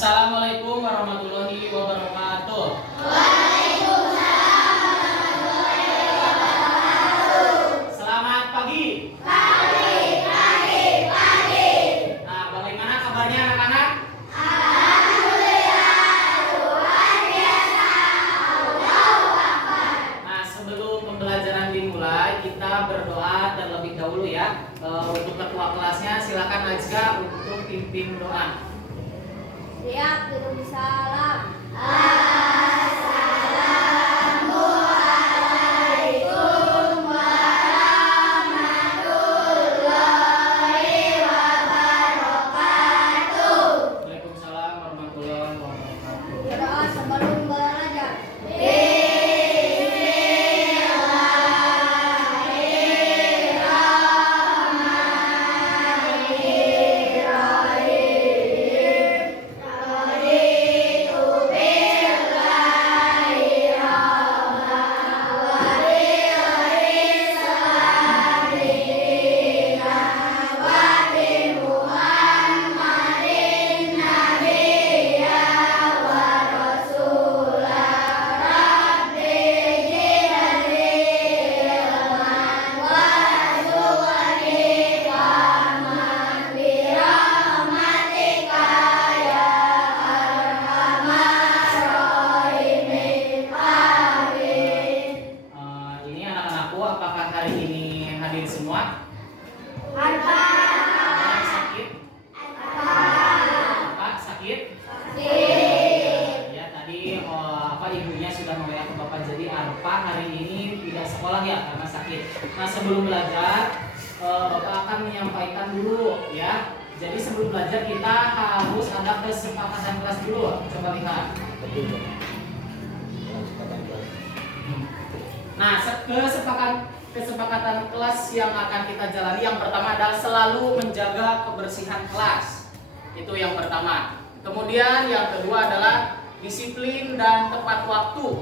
Assalamualaikum warahmatullahi wabarakatuh. Waalaikumsalam warahmatullahi wabarakatuh. Selamat pagi. Pagi. Nah, bagaimana kabarnya anak-anak? Alhamdulillah, luar biasa. Allahu Akbar. Nah, sebelum pembelajaran dimulai, kita berdoa terlebih dahulu ya. Untuk ketua kelasnya silakan Ajga untuk pimpin doa. Siap, turun salam. Assalamualaikum warahmatullahi wabarakatuh. Waalaikumsalam warahmatullahi wabarakatuh. Doa sebelum belajar. Ini anak-anakku, apakah hari ini hadir semua? Harta. Ada yang sakit? Bapak sakit? Ya, tadi ibunya sudah membayar ke Bapak, jadi Arpa hari ini tidak sekolah ya karena sakit. Nah, sebelum belajar Bapak akan menyampaikan dulu ya. Jadi sebelum belajar kita harus ada kesepakatan kelas dulu. Coba lihat. Nah, kesepakatan kelas yang akan kita jalani yang pertama adalah selalu menjaga kebersihan kelas. Itu yang pertama. Kemudian yang kedua adalah disiplin dan tepat waktu.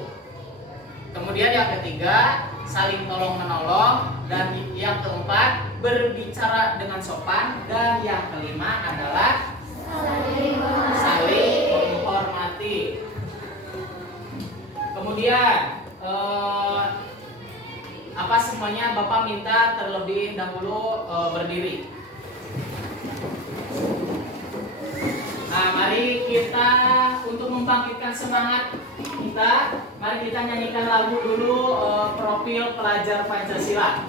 Kemudian yang ketiga, saling tolong-menolong, dan yang keempat, berbicara dengan sopan, dan yang kelima adalah saling menghormati. Kemudian semuanya Bapak minta terlebih dahulu berdiri. Nah, mari kita untuk membangkitkan semangat kita, mari kita nyanyikan lagu dulu profil pelajar Pancasila.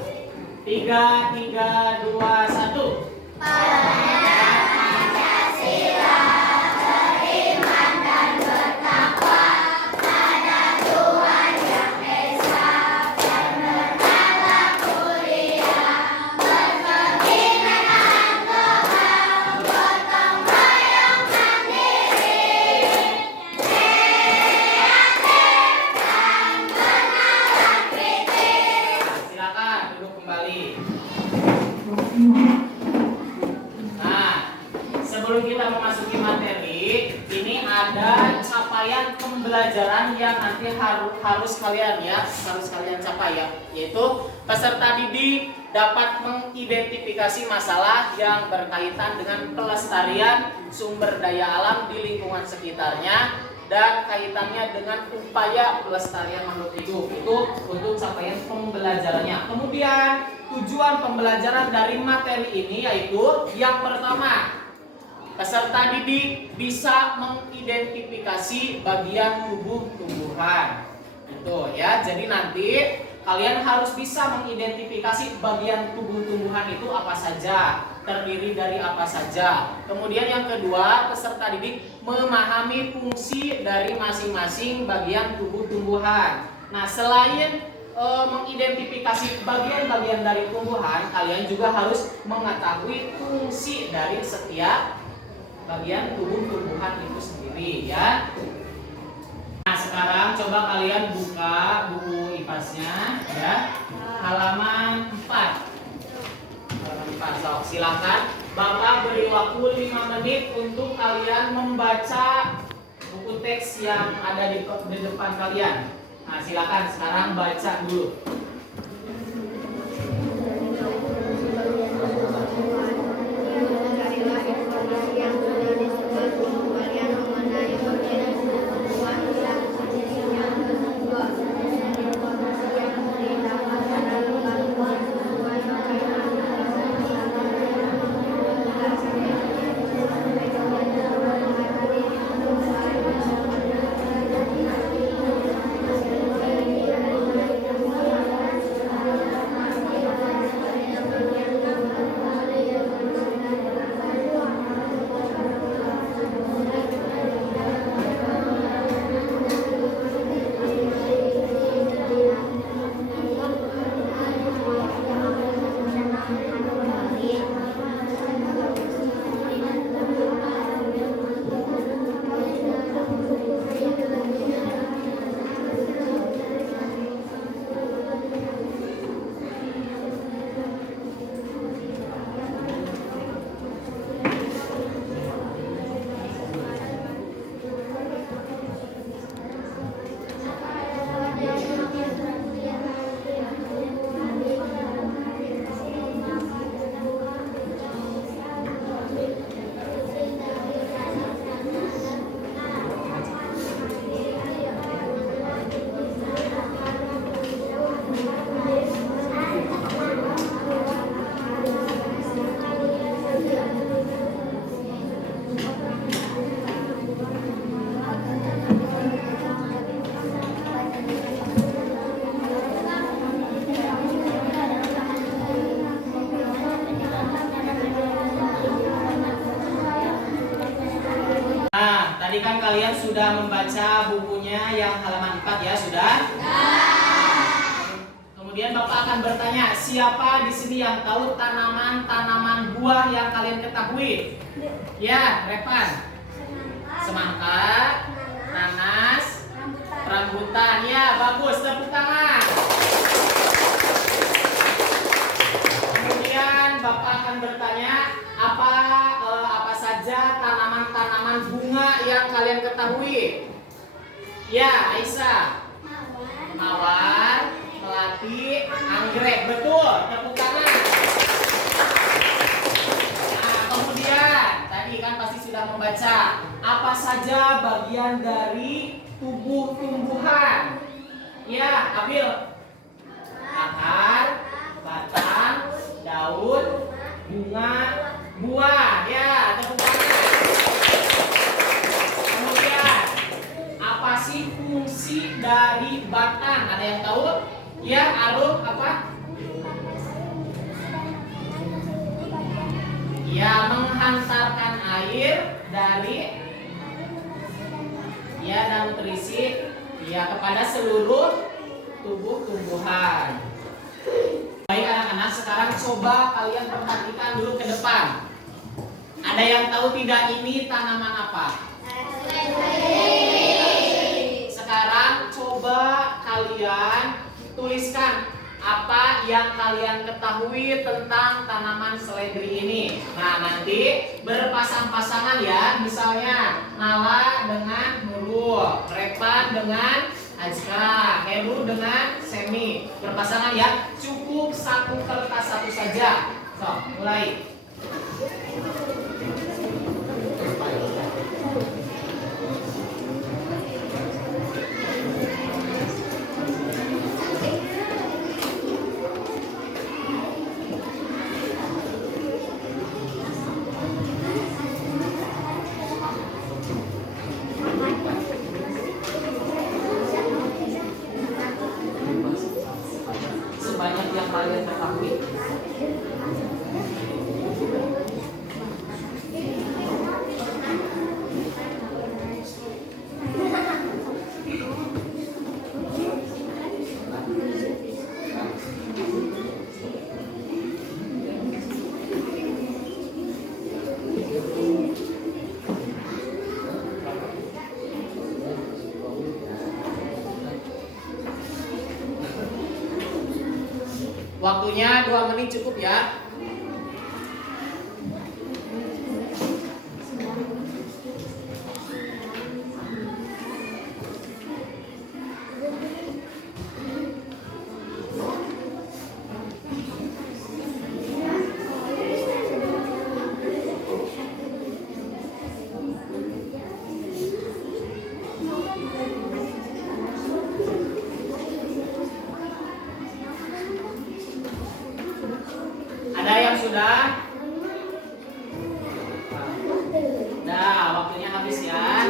3, 2, 1. Pelajar Pancasila beriman dan bertakwa pada Tuhan Yang Esa dan berakhlak mulia, berkegiatan Tuhan, gotong royong mandiri, kreatif dan bernalar kritis. Silakan duduk kembali. Nah, sebelum kita memasuki materi, ini ada capaian pembelajaran yang nanti harus kalian capai ya, yaitu peserta didik dapat mengidentifikasi masalah yang berkaitan dengan pelestarian sumber daya alam di lingkungan sekitarnya dan kaitannya dengan upaya pelestarian makhluk hidup. Itu untuk capaian pembelajarannya. Kemudian tujuan pembelajaran dari materi ini yaitu yang pertama, peserta didik bisa mengidentifikasi bagian tubuh tumbuhan. Itu ya. Jadi nanti kalian harus bisa mengidentifikasi bagian tubuh tumbuhan itu apa saja, terdiri dari apa saja. Kemudian yang kedua, peserta didik memahami fungsi dari masing-masing bagian tubuh tumbuhan. Nah, selain mengidentifikasi bagian-bagian dari tumbuhan, kalian juga harus mengetahui fungsi dari setiap bagian tubuh tumbuhan itu sendiri ya. Nah, sekarang coba kalian buka buku IPAS-nya ya. Halaman 4. Sok, silakan. Bapak beri waktu 5 menit untuk kalian membaca buku teks yang ada di depan kalian. Nah, silakan sekarang baca dulu. Carilah informasi yang sudah disebut pengembalian nomor Tadi kan kalian sudah membaca bukunya yang halaman 4 ya, sudah? Kemudian Bapak akan bertanya, siapa di sini yang tahu tanaman-tanaman buah yang kalian ketahui? Ya, Repan. Semangka, nanas, rambutan. Ya, bagus. Tepuk tangan. Kemudian Bapak akan bertanya, apa saja tanaman-tanaman bunga yang kalian ketahui? Ya, Aisyah. Mawar, melati, anggrek. Betul. Tepuk tangan. Nah, kemudian tadi kan pasti sudah membaca apa saja bagian dari tubuh tumbuhan. Ya, Abil. Akar, batang, daun, bunga, buah. Ya, tepuk tangan. Kemudian apa sih fungsi dari batang? Ada yang tahu? Ya, Arul, apa? Ya, menghantarkan air dari dan nutrisi kepada seluruh tubuh tumbuhan. Baik anak-anak, sekarang coba kalian perhatikan dulu ke depan. Ada yang tahu tidak ini tanaman apa? Sekarang coba kalian tuliskan apa yang kalian ketahui tentang tanaman seledri ini. Nah, nanti berpasang-pasangan ya. Misalnya Nala dengan Nurul, Repan dengan Ajka, Heru dengan Semi. Berpasangan ya. Cukup satu kertas satu saja. So, mulai. Sebanyak yang kalian ketahui. Waktunya 2 menit cukup ya. Ada yang sudah? Nah, waktunya habis ya.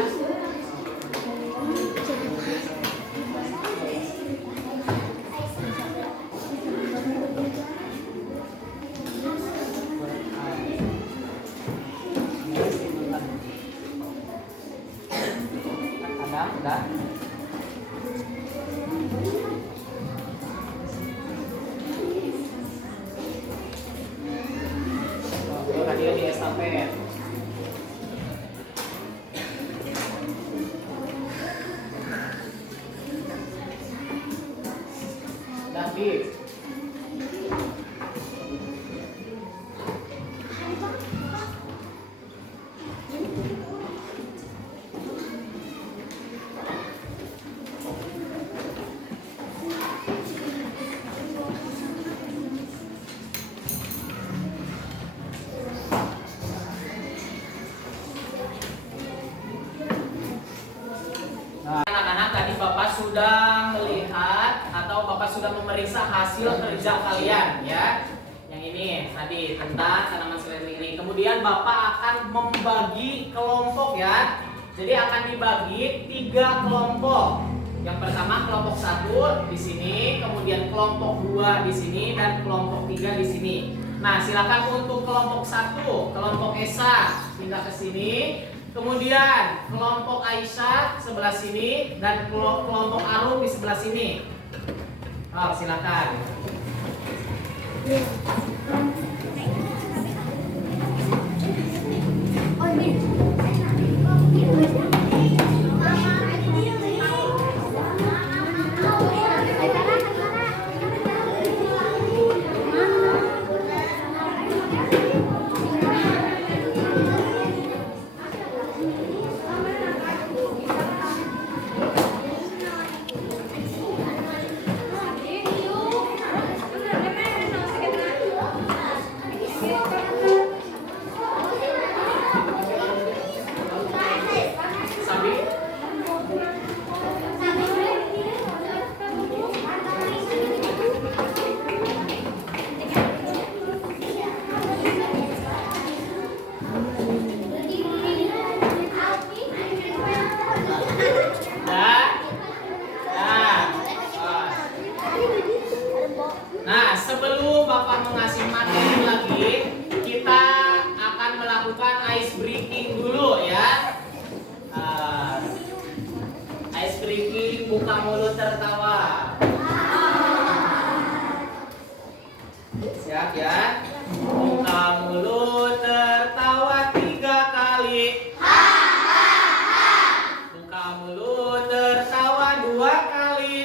Udah. Hadiah di estafet. David. Anak-anak, tadi Bapak sudah melihat atau Bapak sudah memeriksa hasil kerja kalian ya. Yang ini tadi tentang tanaman seledri ini. Kemudian Bapak akan membagi kelompok ya. Jadi akan dibagi 3 kelompok. Yang pertama kelompok 1 di sini, kemudian kelompok 2 di sini dan kelompok 3 di sini. Nah, silakan untuk kelompok 1, kelompok Esa pindah ke sini. Kemudian kelompok Aisyah sebelah sini dan kelompok Arum di sebelah sini. Oh, silakan. Nah, sebelum Bapak mengasih materi lagi, kita akan melakukan ice breaking dulu ya. Ice breaking, buka mulut tertawa. Siap ya? Buka mulut tertawa 3 kali. Buka mulut tertawa 2 kali.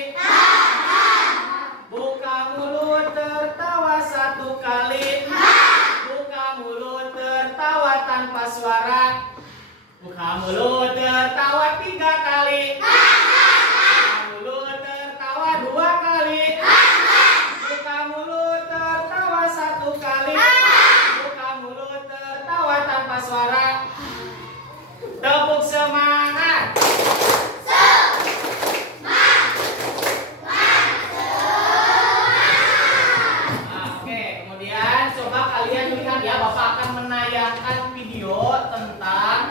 Buka mulut tertawa 1 kali. Buka mulut tertawa tanpa suara. Buka mulut tertawa 3 kali. Buka mulut tertawa 2 kali. Buka mulut tertawa 1 kali. Buka mulut tertawa tanpa suara. Tepuk semangat. Coba kalian lihat ya, Bapak akan menayangkan video tentang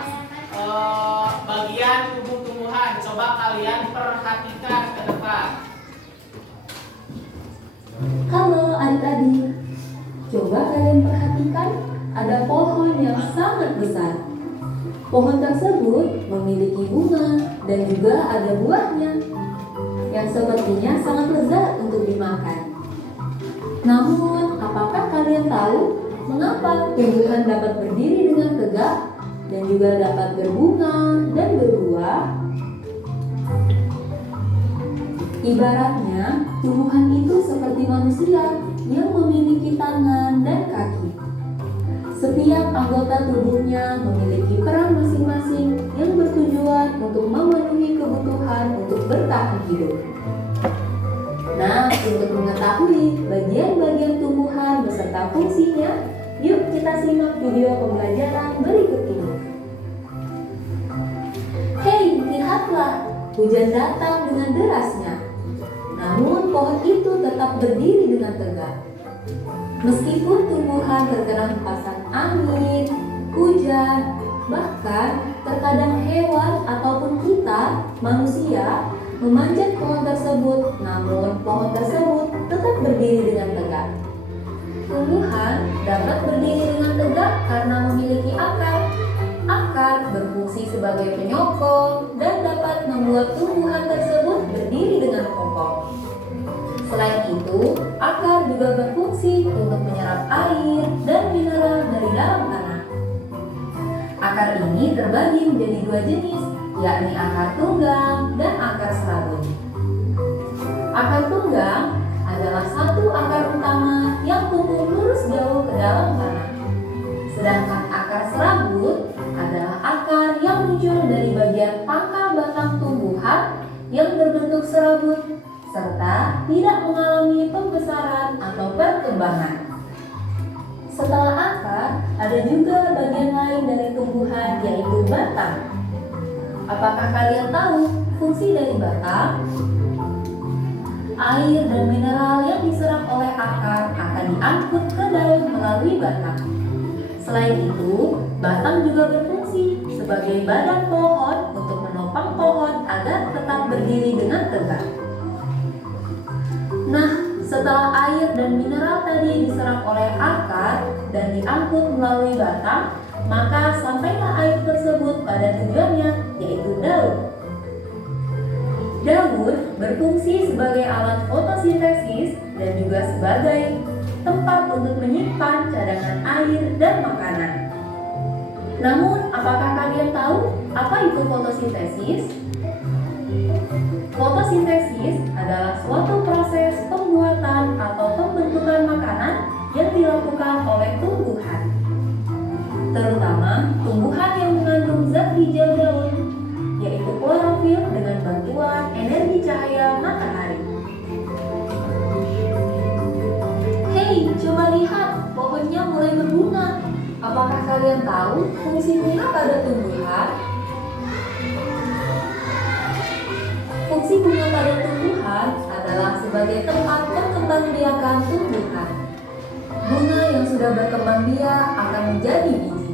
bagian tubuh tumbuhan. Coba kalian perhatikan ke depan. Halo adik-adik, coba kalian perhatikan ada pohon yang sangat besar. Pohon tersebut memiliki bunga dan juga ada buahnya yang sepertinya sangat lezat untuk dimakan. Namun, apakah kalian tahu mengapa tumbuhan dapat berdiri dengan tegak dan juga dapat berbunga dan berbuah? Ibaratnya, tumbuhan itu seperti manusia yang memiliki tangan dan kaki. Setiap anggota tubuhnya memiliki peran masing-masing yang bertujuan untuk memenuhi kebutuhan untuk bertahan hidup. Nah, untuk mengetahui bagian-bagian tumbuhan beserta fungsinya, yuk kita simak video pembelajaran berikut ini. Hei, lihatlah, hujan datang dengan derasnya. Namun pohon itu tetap berdiri dengan tegak. Meskipun tumbuhan terkena hempasan angin, hujan, bahkan terkadang hewan ataupun kita, manusia, memanjat pohon tersebut, namun pohon tersebut tetap berdiri dengan tegak. Tumbuhan dapat berdiri dengan tegak karena memiliki akar. Akar berfungsi sebagai penyokong dan dapat membuat tumbuhan tersebut berdiri dengan kokoh. Selain itu, akar juga berfungsi untuk menyerap air dan mineral dari dalam tanah. Akar ini terbagi menjadi 2 jenis, yakni akar tunggang dan akar serabut. Akar tunggang adalah satu akar utama yang tumbuh lurus jauh ke dalam tanah. Sedangkan akar serabut adalah akar yang muncul dari bagian pangkal batang tumbuhan yang berbentuk serabut serta tidak mengalami pembesaran atau perkembangan. Setelah akar, ada juga bagian lain dari tumbuhan yaitu batang. Apakah kalian tahu fungsi dari batang? Air dan mineral yang diserap oleh akar akan diangkut ke daun melalui batang. Selain itu, batang juga berfungsi sebagai badan pohon untuk menopang pohon agar tetap berdiri dengan tegak. Nah, setelah air dan mineral tadi diserap oleh akar dan diangkut melalui batang, maka sampailah air tersebut pada tujuannya, yaitu daun. Daun berfungsi sebagai alat fotosintesis dan juga sebagai tempat untuk menyimpan cadangan air dan makanan. Namun, apakah kalian tahu apa itu fotosintesis? Fotosintesis adalah suatu proses pembuatan atau pembentukan makanan yang dilakukan oleh tumbuhan, terutama tumbuhan yang mengandung zat hijau daun, yaitu klorofil dengan bantuan energi cahaya matahari. Hei, coba lihat, pohonnya mulai berbunga. Apakah kalian tahu fungsi bunga pada tumbuhan? Fungsi bunga pada tumbuhan adalah sebagai tempat perkembangbiakan tumbuhan. Bunga yang sudah berkembang biak akan menjadi biji.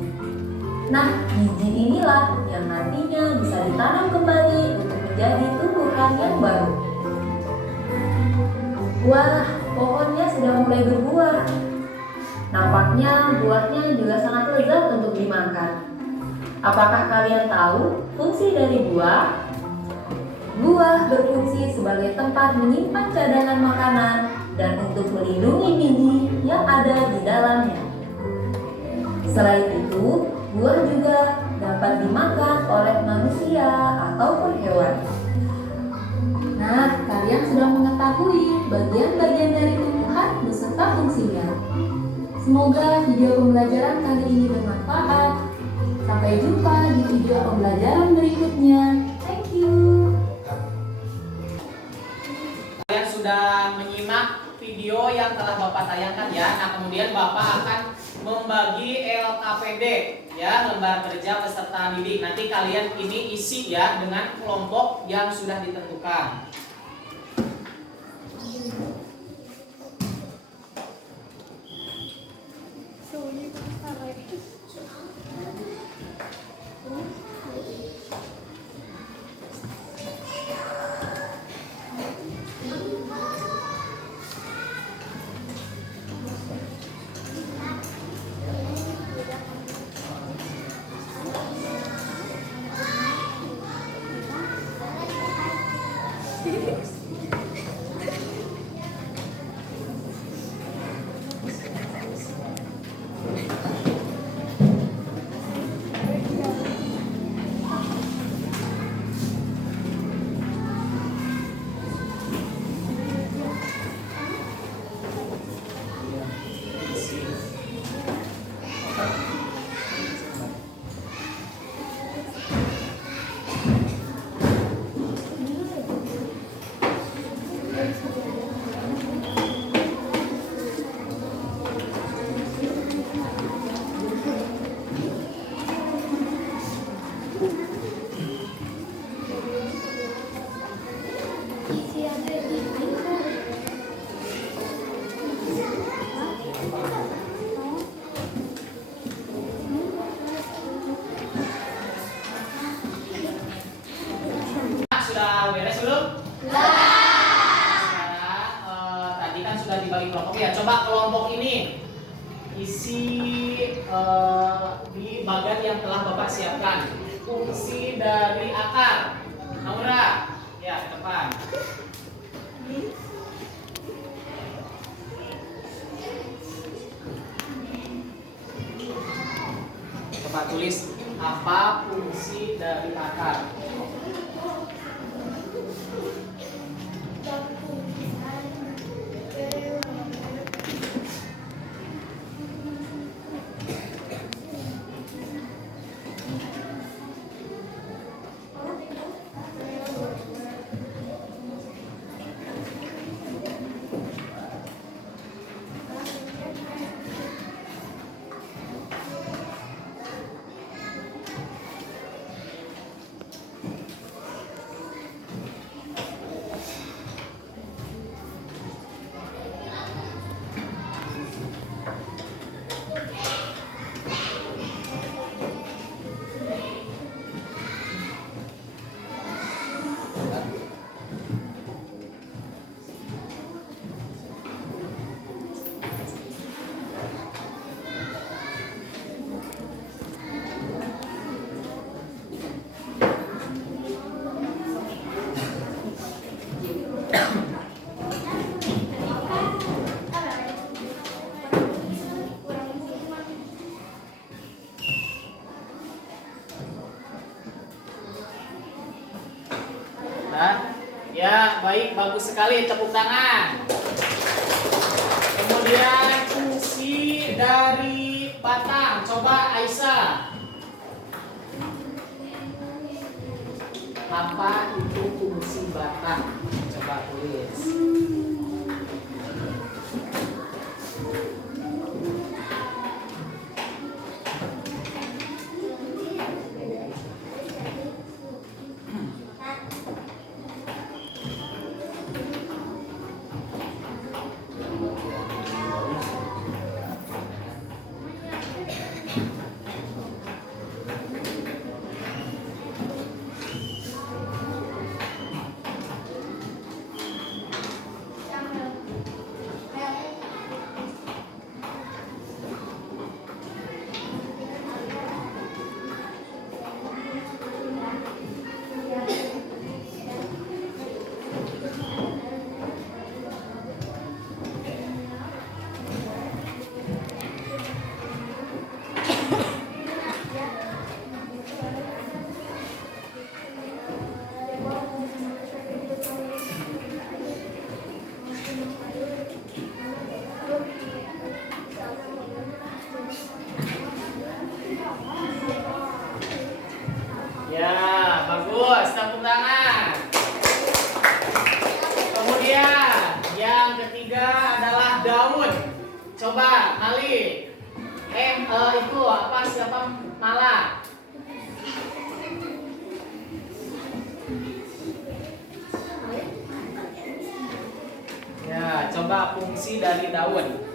Nah, biji inilah yang nantinya bisa ditanam kembali untuk menjadi tumbuhan yang baru. Wah, pohonnya sudah mulai berbuah. Nampaknya buahnya juga sangat lezat untuk dimakan. Apakah kalian tahu fungsi dari buah? Buah berfungsi sebagai tempat menyimpan cadangan makanan dan untuk melindungi biji yang ada di dalamnya. Selain itu, buah juga dapat dimakan oleh manusia ataupun hewan. Nah, kalian sudah mengetahui bagian-bagian dari tumbuhan beserta fungsinya. Semoga video pembelajaran kali ini bermanfaat. Sampai jumpa di video pembelajaran berikutnya. Thank you. Kalian sudah menyimak video yang telah Bapak tayangkan ya. Nah, kemudian Bapak akan membagi LKPD ya, lembar kerja peserta didik. Nanti kalian ini isi ya dengan kelompok yang sudah ditentukan. Sudah beres belum? Tadi kan sudah dibagi kelompok ya. Coba kelompok ini isi di bagian yang telah Bapak siapkan. Fungsi dari akar. Naura, ya ke depan. Coba tulis apa fungsi dari akar. Ya, baik, bagus sekali, tepuk tangan. Kemudian fungsi dari batang, coba Aisyah. Apa itu fungsi batang? Coba tulis. Ya, bagus, tepuk tangan. Kemudian yang ketiga adalah daun. Coba Mali. Itu apa, siapa Mala? Ya, coba fungsi dari daun.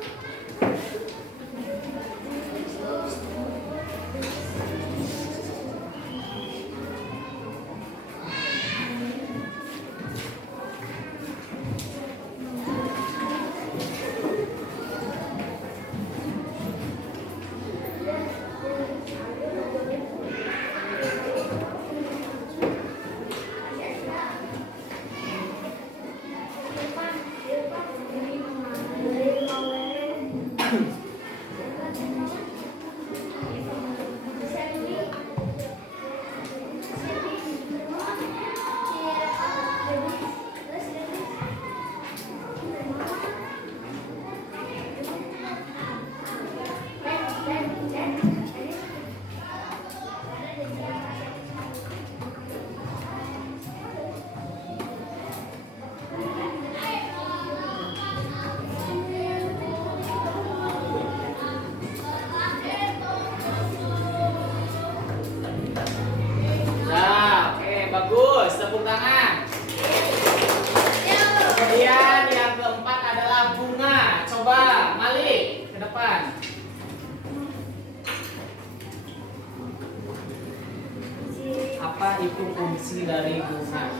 Bagus, tepuk tangan. Kemudian yang keempat adalah bunga. Coba Malik ke depan. Apa itu fungsi dari bunga?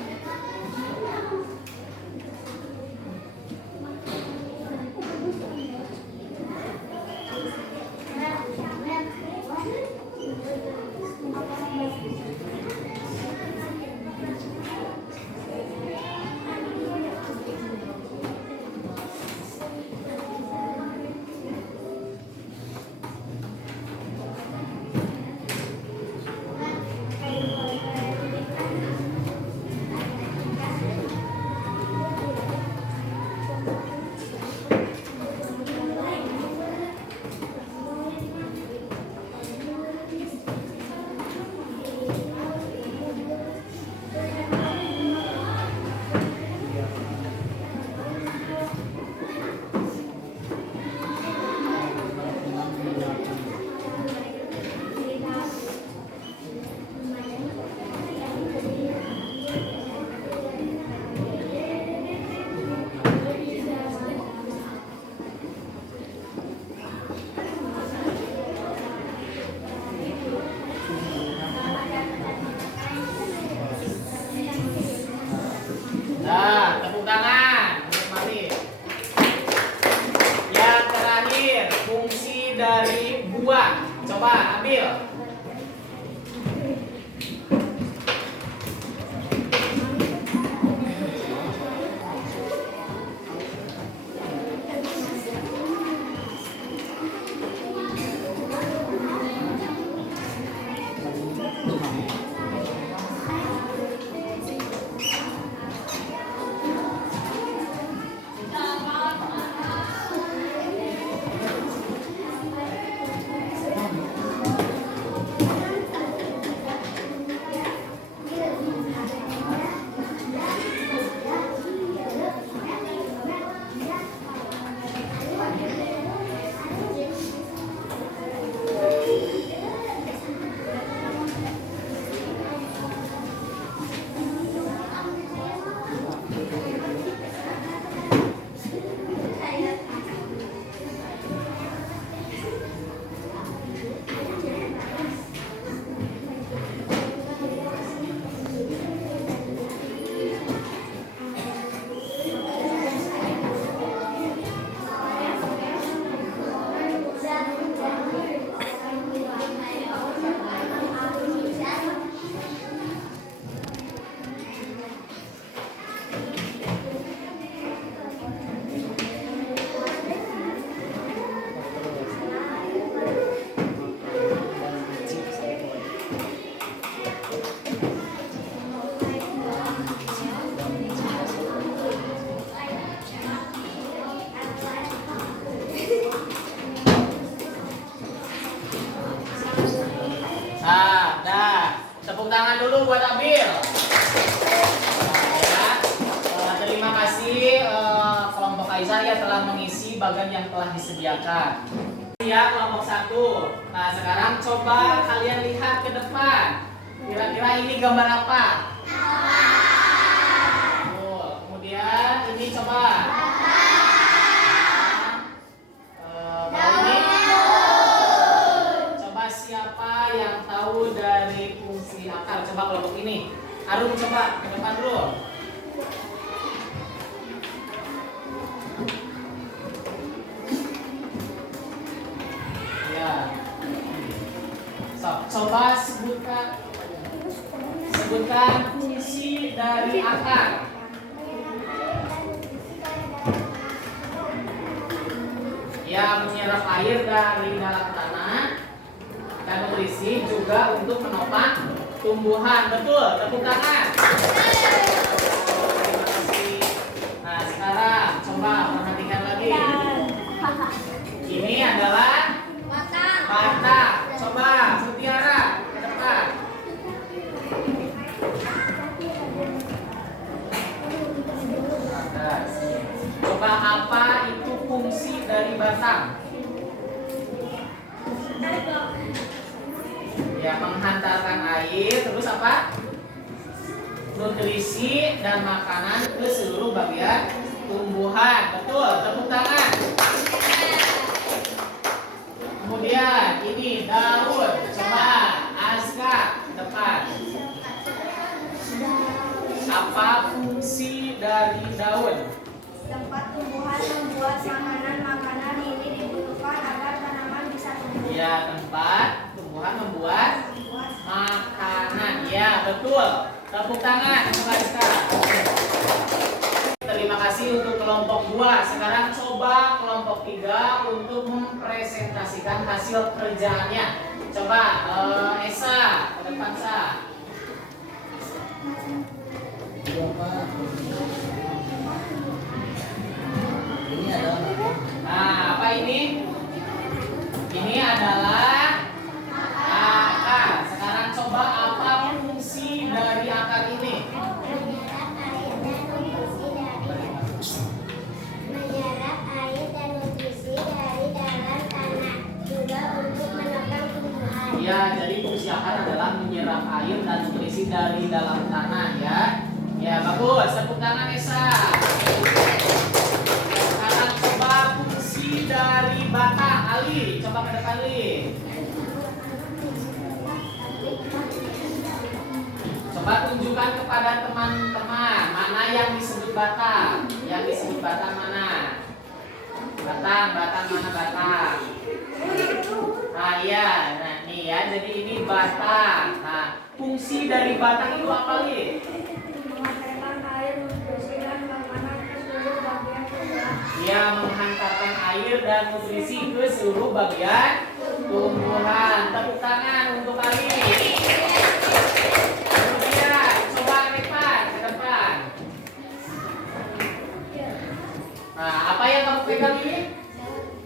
Nah, tepuk tangan untuk Malik. Yang terakhir, fungsi dari buah. Coba ambil. Ya. Terima kasih kelompok Aisyah ya telah mengisi bagian yang telah disediakan. Ya, kelompok 1. Nah, sekarang coba kalian lihat ke depan. Kira-kira ini gambar apa? Oh, kemudian ini coba. Ini. Coba siapa yang tahu dari fungsi akar? Coba kelompok ini. Arum coba ke depan dulu. Ya. So, coba sebutkan fungsi dari akar. Ya, menyerap air dari dalam tanah dan nutrisi juga untuk menopang tumbuhan. Betul, tepuk tangan. Terima kasih. Nah, sekarang coba perhatikan lagi. Ini adalah batang. Coba Mutiara ke depan. Coba apa itu fungsi dari batang? Ya, menghantarkan air, terus apa? Nutrisi dan makanan ke seluruh bagian tumbuhan. Betul, tepuk tangan. Kemudian ini daun. Coba Azka depan. Apa fungsi dari daun? Tempat tumbuhan membuat makanan ini dibutuhkan agar tanaman bisa tumbuh. Ya, tempat tumbuhan membuat makanan. Ya, betul. Tepuk tangan untuk Azka. Terima kasih untuk kelompok 2. Sekarang coba kelompok 3 untuk mempresentasikan hasil kerjaannya. Coba Esa ke depan Sa. Nah, apa ini? Ini adalah akar. Sekarang coba apa fungsi dari akar ini? Menyerap air dan nutrisi dari dalam tanah, juga untuk menopang tumbuhan. Ya, jadi fungsi akar adalah menyerap air dan nutrisi dari dalam tanah ya. Ya, bagus. Tepuk tangan Esa. Sekarang coba fungsi dari batang. Ali, coba ke depan Ali. Coba tunjukkan kepada teman-teman mana yang disebut batang. Yang disebut batang mana? Batang mana batang? Nah, iya. Nah, nih ya. Jadi ini batang. Nah, fungsi dari batang itu apa nih? Menghantarkan air, nutrisi dan makanan ke seluruh bagian tumbuhan. Dia menghantarkan air dan nutrisi ke seluruh bagian tumbuhan. Tepuk tangan untuk Ali. Kemudian coba Repan ke depan. Nah, apa yang kamu pegang ini?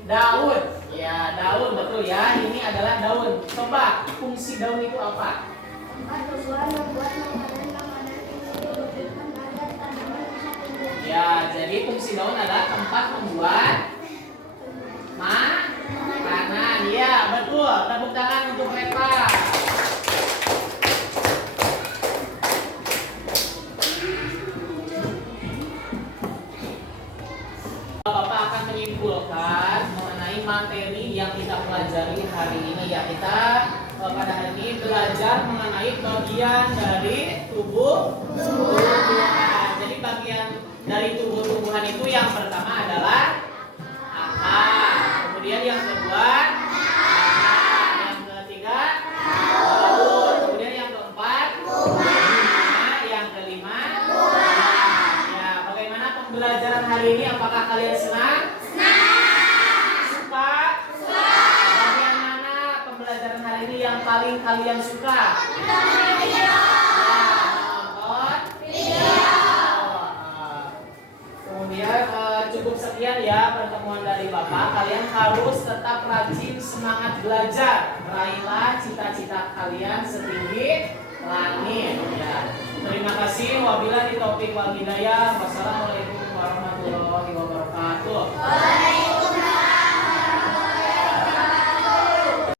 Daun. Ya, daun betul ya. Ini adalah daun. Coba fungsi daun itu apa? Tempat tumbuhan membuat makanan ini dibutuhkan agar tanaman bisa tumbuh. Ya, jadi fungsi daun adalah tempat membuat makanan. Ya, betul. Tepuk tangan untuk Repan. Bapak akan menyimpulkan mengenai materi yang kita pelajari hari ini ya. Kita pada hari ini belajar mengenai bagian dari tumbuhan. Jadi bagian dari tumbuhan itu yang pertama adalah akar. Kemudian yang kedua batang. Yang ketiga daun. Kemudian yang keempat bunga. Yang kelima ya, bagaimana pembelajaran hari ini? Apakah kalian senang? Suka? Bagian mana pembelajaran hari ini yang paling kalian suka? Ya, nonton video. Kemudian cukup sekian ya pertemuan dari Bapak. Kalian harus tetap rajin, semangat belajar. Raihlah cita-cita kalian setinggi langit ya. wabillahi taufiq wal hidayah. Wassalamualaikum warahmatullahi wabarakatuh.